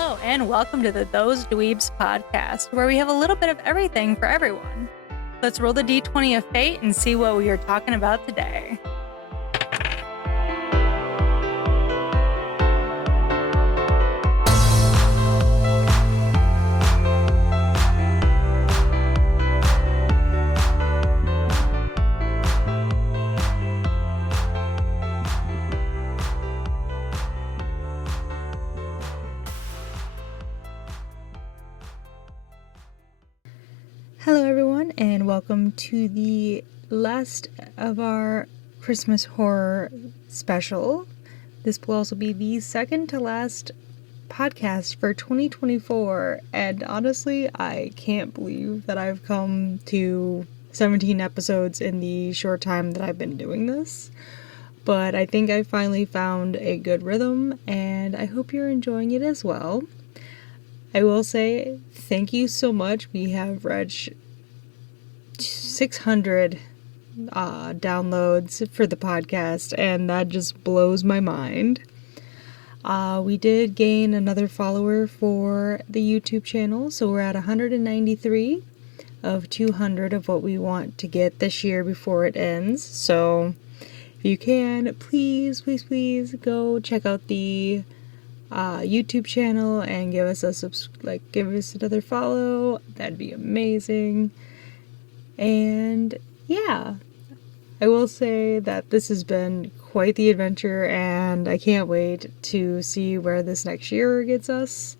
Hello, and welcome to the Those Dweebs podcast, where we have a little bit of everything for everyone. Let's roll the d20 of fate and see what we are talking about today. Hello everyone, and welcome to the last of our Christmas horror special. This will also be the second to last podcast for 2024, and honestly, I can't believe that I've come to 17 episodes in the short time that I've been doing this. But I think I finally found a good rhythm, and I hope you're enjoying it as well. I will say thank you so much. We have reached 600 downloads for the podcast, and that just blows my mind. We did gain another follower for the YouTube channel, so we're at 193 of 200 of what we want to get this year before it ends. So if you can, please go check out the YouTube channel and give us give us another follow. That'd be amazing. And yeah, I will say that this has been quite the adventure, and I can't wait to see where this next year gets us.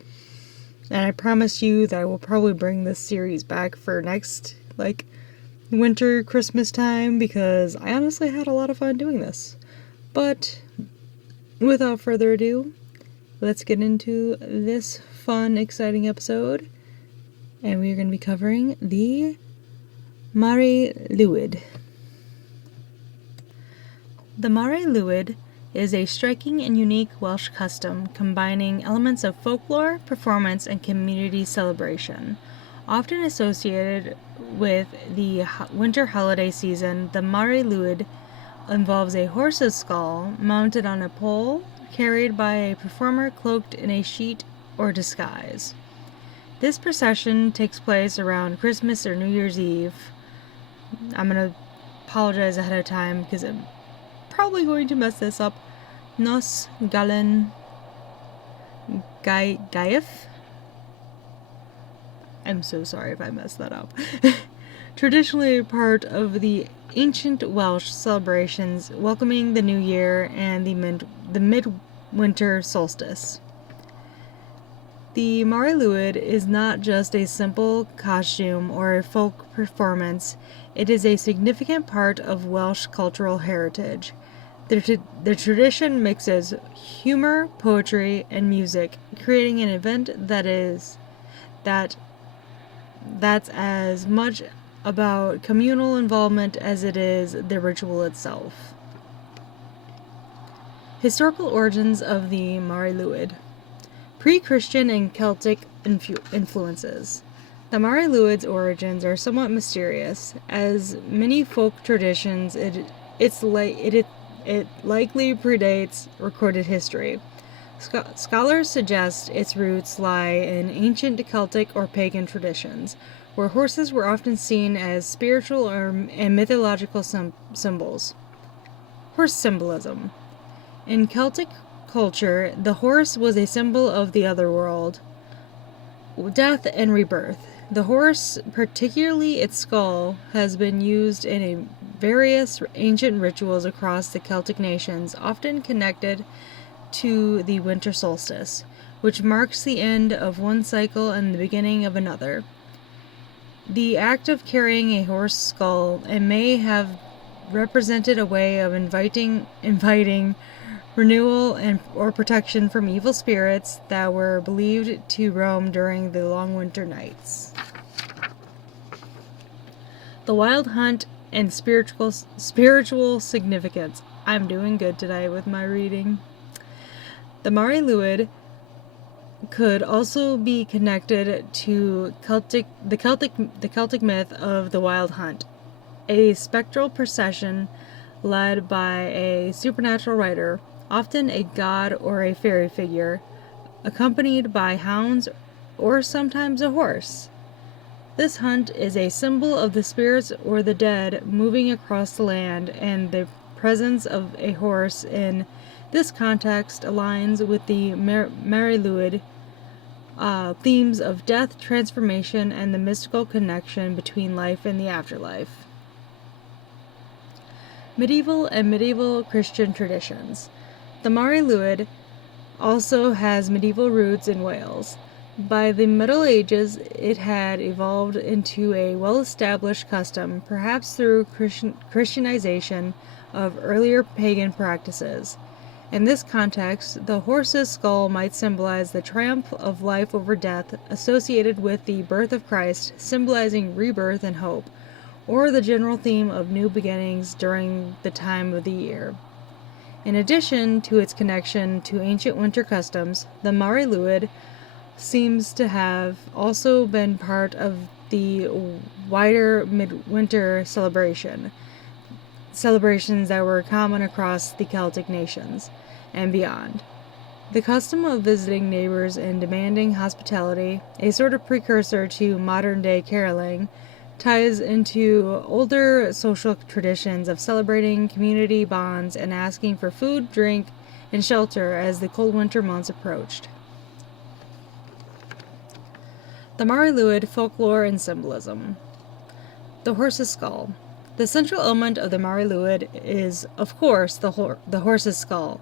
And I promise you that I will probably bring this series back for next winter Christmas time, because I honestly had a lot of fun doing this. But without further ado, let's get into this fun, exciting episode, and we're going to be covering the Mari Lwyd. The Mari Lwyd is a striking and unique Welsh custom combining elements of folklore, performance, and community celebration. Often associated with the winter holiday season, the Mari Lwyd involves a horse's skull mounted on a pole, carried by a performer cloaked in a sheet or disguise. This procession takes place around Christmas or New Year's Eve. I'm going to apologize ahead of time because I'm probably going to mess this up. Nos Galan Gaif? I'm so sorry if I messed that up. Traditionally part of the ancient Welsh celebrations welcoming the new year and the midwinter solstice. The Mari Lwyd is not just a simple costume or a folk performance, it is a significant part of Welsh cultural heritage. The tradition mixes humor, poetry, and music, creating an event that's as much about communal involvement as it is the ritual itself. Historical origins of the Mari Lwyd. Pre-Christian and Celtic influences. The Mari Lwyd's origins are somewhat mysterious. As many folk traditions, it likely predates recorded history. Scholars suggest its roots lie in ancient Celtic or pagan traditions, where horses were often seen as spiritual and mythological symbols. Horse symbolism. In Celtic culture, the horse was a symbol of the otherworld, death and rebirth. The horse, particularly its skull, has been used in various ancient rituals across the Celtic nations, often connected to the winter solstice, which marks the end of one cycle and the beginning of another. The act of carrying a horse skull may have represented a way of inviting renewal or protection from evil spirits that were believed to roam during the long winter nights. The wild hunt and spiritual significance. I'm doing good today with my reading. The Mari Lwyd could also be connected to the Celtic myth of the Wild Hunt, a spectral procession led by a supernatural rider, often a god or a fairy figure, accompanied by hounds or sometimes a horse. This hunt is a symbol of the spirits or the dead moving across the land, and the presence of a horse in this context aligns with the Mari Lwyd themes of death, transformation, and the mystical connection between life and the afterlife. Medieval and medieval Christian traditions. The Mari Lwyd also has medieval roots in Wales. By the Middle Ages, it had evolved into a well-established custom, perhaps through Christianization of earlier pagan practices. In this context, the horse's skull might symbolize the triumph of life over death, associated with the birth of Christ, symbolizing rebirth and hope, or the general theme of new beginnings during the time of the year. In addition to its connection to ancient winter customs, the Mari Lwyd seems to have also been part of the wider midwinter celebrations that were common across the Celtic nations and beyond. The custom of visiting neighbors and demanding hospitality, a sort of precursor to modern-day caroling, ties into older social traditions of celebrating community bonds and asking for food, drink, and shelter as the cold winter months approached. The Mari Lwyd folklore and symbolism. The horse's skull. The central element of the Mari Lwyd is, of course, the horse's skull.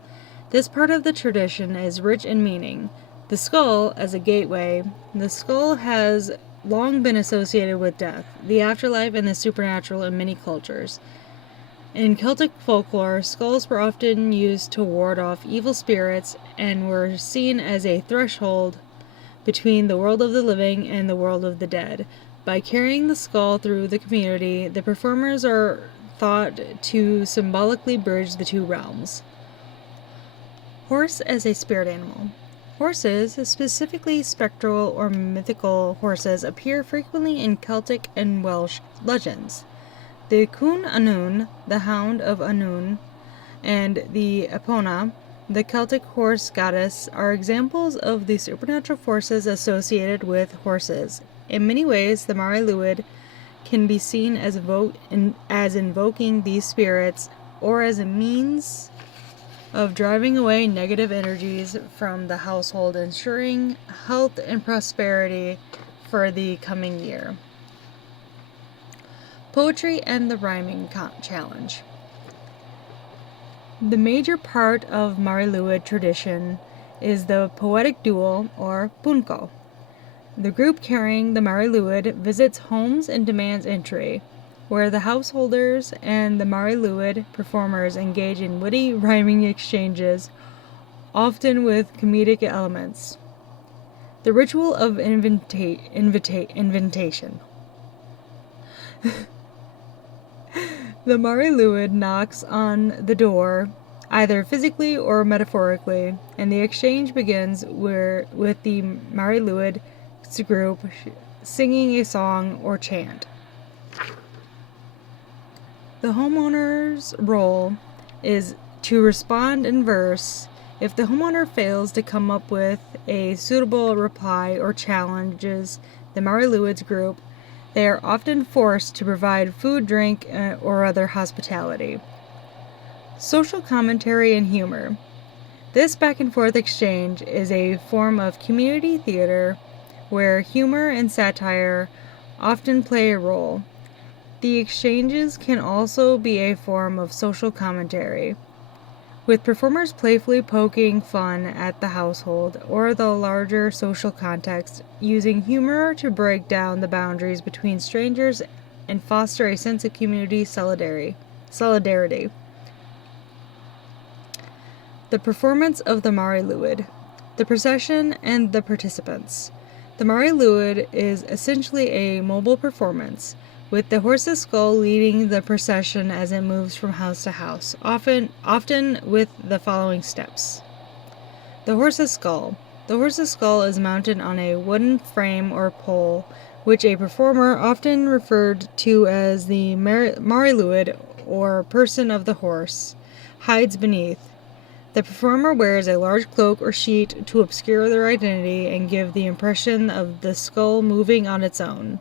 This part of the tradition is rich in meaning. The skull as a gateway. The skull has long been associated with death, the afterlife, and the supernatural in many cultures. In Celtic folklore, skulls were often used to ward off evil spirits and were seen as a threshold between the world of the living and the world of the dead. By carrying the skull through the community, the performers are thought to symbolically bridge the two realms. Horse as a spirit animal. Horses, specifically spectral or mythical horses, appear frequently in Celtic and Welsh legends. The Cún Annwn, the Hound of Annwn, and the Epona, the Celtic horse goddess, are examples of the supernatural forces associated with horses. In many ways, the Mari Lwyd can be seen as invoking these spirits or as a means of driving away negative energies from the household, ensuring health and prosperity for the coming year. Poetry and the Rhyming Challenge. The major part of Mari Lwyd tradition is the poetic duel, or punco. The group carrying the Mari Lwyd visits homes and demands entry, where the householders and the Mari Lwyd performers engage in witty rhyming exchanges, often with comedic elements. The ritual of invitation. The Mari Lwyd knocks on the door, either physically or metaphorically, and the exchange begins with the Mari Lwyd group singing a song or chant. The homeowner's role is to respond in verse. If the homeowner fails to come up with a suitable reply or challenges the Mari Lwyd's group, they are often forced to provide food, drink, or other hospitality. Social commentary and humor. This back-and-forth exchange is a form of community theater where humor and satire often play a role. The exchanges can also be a form of social commentary, with performers playfully poking fun at the household or the larger social context, using humor to break down the boundaries between strangers and foster a sense of community solidarity. The performance of the Mari Lwyd. The procession and the participants. The Mari Lwyd is essentially a mobile performance, with the horse's skull leading the procession as it moves from house to house, often with the following steps. The horse's skull. The horse's skull is mounted on a wooden frame or pole, which a performer, often referred to as the Mari Lwyd or person of the horse, hides beneath. The performer wears a large cloak or sheet to obscure their identity and give the impression of the skull moving on its own.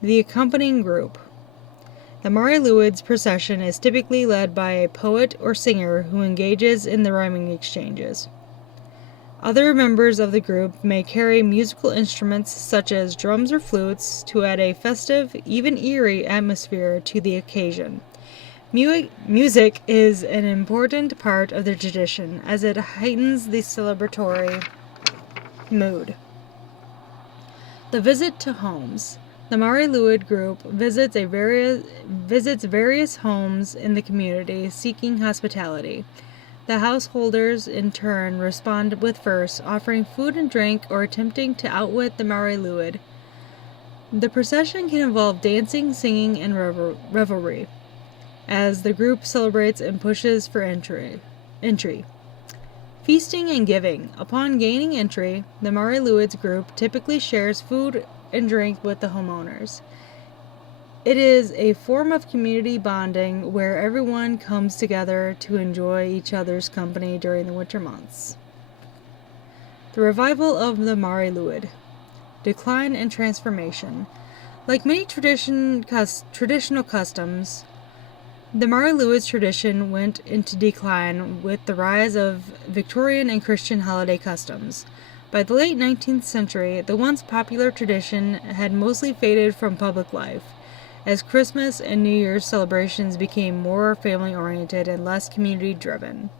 The accompanying group. The Mari Lwyd's procession is typically led by a poet or singer who engages in the rhyming exchanges. Other members of the group may carry musical instruments such as drums or flutes to add a festive, even eerie atmosphere to the occasion. Music is an important part of the tradition as it heightens the celebratory mood. The visit to homes. The Mari Lwyd group visits various homes in the community seeking hospitality. The householders, in turn, respond with verse, offering food and drink or attempting to outwit the Mari Lwyd. The procession can involve dancing, singing, and revelry, as the group celebrates and pushes for entry. Feasting and giving. Upon gaining entry, the Mari Lwyd's group typically shares food and drink with the homeowners. It is a form of community bonding where everyone comes together to enjoy each other's company during the winter months. The revival of the Mari Lwyd. Decline and transformation. Like many traditional customs, the Mari Lwyd's tradition went into decline with the rise of Victorian and Christian holiday customs. By the late 19th century, the once popular tradition had mostly faded from public life, as Christmas and New Year's celebrations became more family-oriented and less community-driven.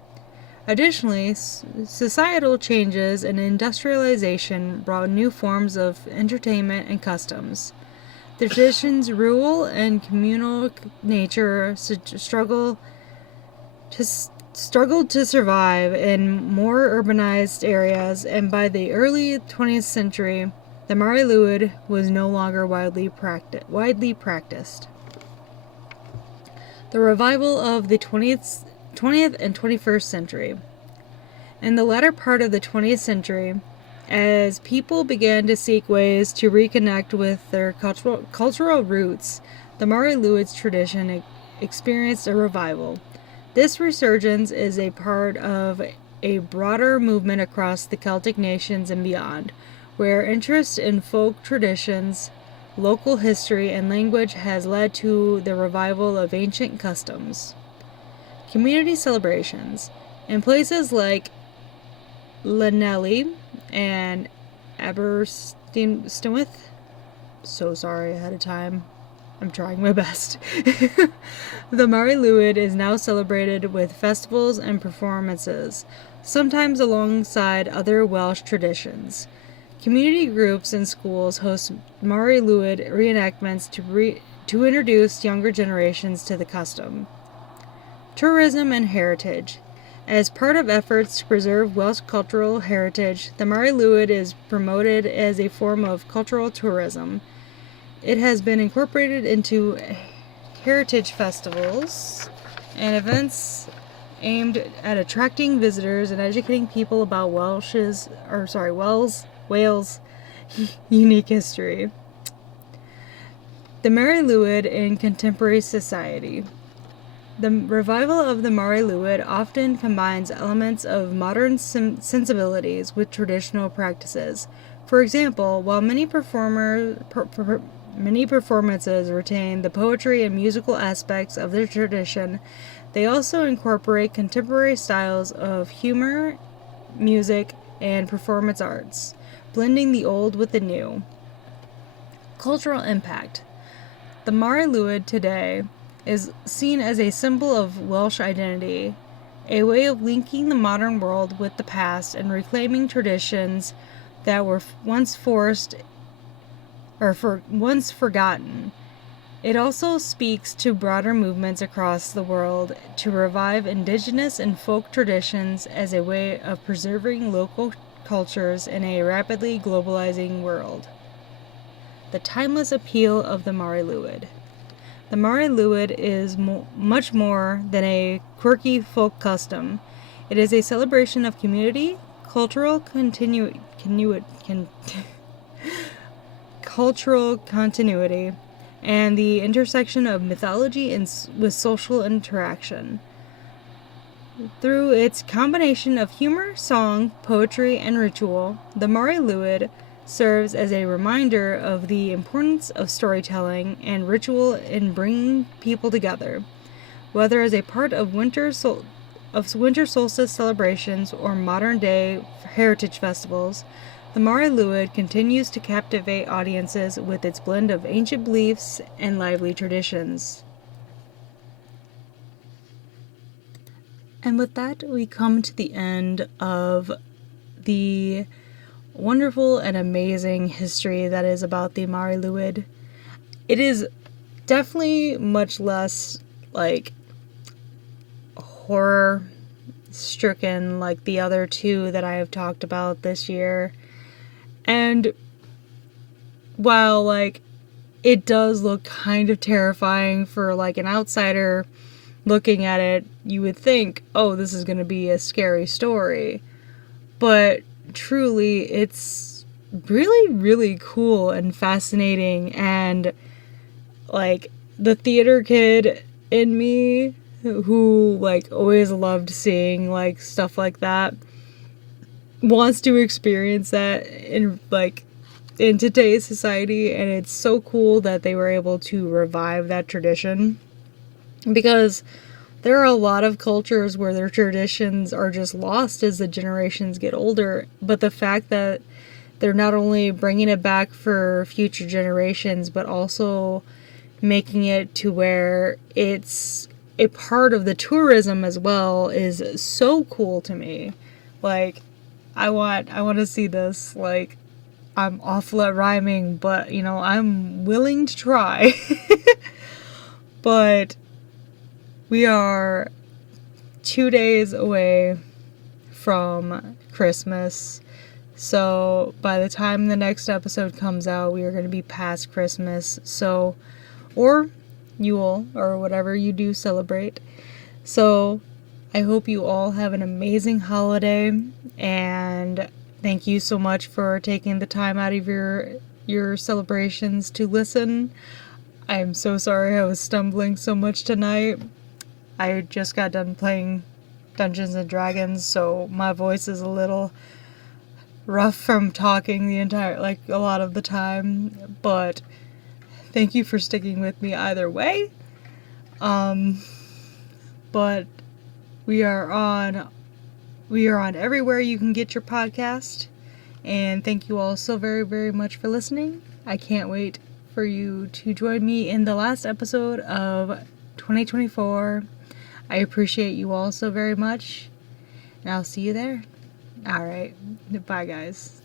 Additionally, societal changes and industrialization brought new forms of entertainment and customs. The tradition's rural and communal nature struggled to survive in more urbanized areas, and by the early 20th century, the Mari Lwyd was no longer widely practiced. The revival of the 20th and 21st century. In the latter part of the 20th century, as people began to seek ways to reconnect with their cultural roots, the Mari Lwyd's tradition experienced a revival. This resurgence is a part of a broader movement across the Celtic nations and beyond, where interest in folk traditions, local history, and language has led to the revival of ancient customs. Community celebrations. In places like Llanelli and Aberystwyth, so sorry ahead of time, I'm trying my best. The Mari Lwyd is now celebrated with festivals and performances, sometimes alongside other Welsh traditions. Community groups and schools host Mari Lwyd reenactments to introduce younger generations to the custom. Tourism and heritage. As part of efforts to preserve Welsh cultural heritage, the Mari Lwyd is promoted as a form of cultural tourism. It has been incorporated into heritage festivals and events aimed at attracting visitors and educating people about Wales' unique history. The Mari Lwyd in contemporary society. The revival of the Mari Lwyd often combines elements of modern sensibilities with traditional practices. For example, while many performances retain the poetry and musical aspects of the tradition, they also incorporate contemporary styles of humor, music, and performance arts, blending the old with the new. Cultural impact. The Mari Lwyd today is seen as a symbol of Welsh identity, a way of linking the modern world with the past and reclaiming traditions that were once forgotten. It also speaks to broader movements across the world to revive indigenous and folk traditions as a way of preserving local cultures in a rapidly globalizing world. The timeless appeal of the Mari Lwyd. The Mari Lwyd is much more than a quirky folk custom. It is a celebration of community, cultural continuity, and the intersection of mythology with social interaction. Through its combination of humor, song, poetry, and ritual, the Mari Lwyd serves as a reminder of the importance of storytelling and ritual in bringing people together, whether as a part of winter solstice celebrations or modern-day heritage festivals. The Mari Lwyd continues to captivate audiences with its blend of ancient beliefs and lively traditions. And with that, we come to the end of the wonderful and amazing history that is about the Mari Lwyd. It is definitely much less, like, horror-stricken like the other two that I have talked about this year. And while, like, it does look kind of terrifying for, like, an outsider looking at it, you would think, oh, this is going to be a scary story. But truly, it's really, really cool and fascinating. And, like, the theater kid in me, who, like, always loved seeing, like, stuff like that, wants to experience that in, like, in today's society. And it's so cool that they were able to revive that tradition. Because there are a lot of cultures where their traditions are just lost as the generations get older. But the fact that they're not only bringing it back for future generations, but also making it to where it's a part of the tourism as well is so cool to me. Like, I want to see this. Like, I'm awful at rhyming, but, you know, I'm willing to try. But we are 2 days away from Christmas. So by the time the next episode comes out, we are going to be past Christmas. So, or Yule, or whatever you do celebrate. So I hope you all have an amazing holiday, and thank you so much for taking the time out of your celebrations to listen. I'm so sorry I was stumbling so much tonight. I just got done playing Dungeons and Dragons, so my voice is a little rough from talking a lot of the time, but thank you for sticking with me either way. But we are on everywhere you can get your podcast, and thank you all so very, very much for listening. I can't wait for you to join me in the last episode of 2024. I appreciate you all so very much, and I'll see you there. Alright, bye guys.